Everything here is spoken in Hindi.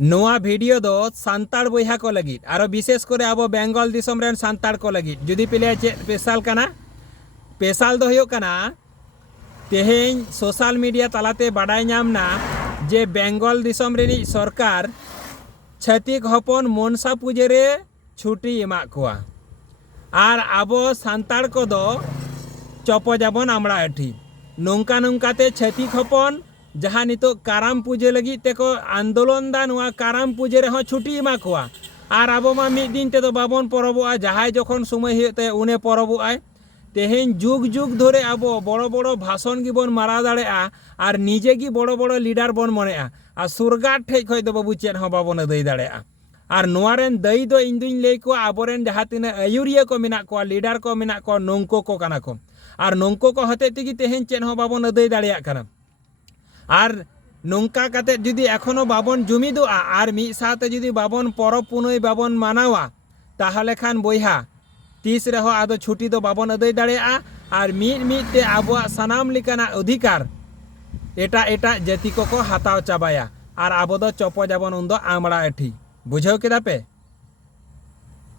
नोआ भिडियो दो सान्ताड़ बॉयहा को लगिद आरो विशेष करे अब बेंगल दिसम रेन सान्ताड़ को लगिद जुदी पेले चे स्पेशल कना स्पेशल दो हुयो कना तेहें सोशल मीडिया तलाते बाडाय नामना जे बेंगल दिसम रेनी सरकार छातिक हपन मनसा पुजेरे छुट्टी एमा कोआ आर आबो सान्ताड़ को दो चपजाबन आमड़ा आठी नौका नौकाते छातिक हपन जहाँ नितो काराम पूजे लगी तेको आंदोलन दा नुआ काराम पूजे रेहो छुट्टी एमा कोआ आर आबो मा मिद दिन ते दो बाबन परबोआ जहाय जखन समय हुयते उने परबोआय तेहें जुग जुग धरे आबो बड़ो बड़ो भाषण गी बन मारा दाड़ेआ आर निजे गी बड़ो बड़ो लीडर बन मनेआ आर सुरगार ठेज खय दो बाबू चेद हों बाबन अदै दाड़ेआ आर नोआरेन दई दो इन दुई लई को आबोरेन जहाँ तिना आयुरिया को मेना को लीडर को मेना को नोंको को काना को आर नोंको को हते तेगी तेहें चेद हों बाबन अदै दाड़ेया काना आर नौका काते जुदी एखोनो बाबन जुमिदोआ आर मिद साथे जुदी बाबन परब पुनई बाबन मानावा ताहले खान बयहा तीस रेहो आदो छुट्टी दो बाबन अदै दाड़ेया आर मिद मिद ते आबोआ सानाम लेकाना अधिकार एटा एटा जाति को हाताव चाबाया आर आबो दो चपो जाबन उन दो आमड़ा एठी बुझाव केदा पे।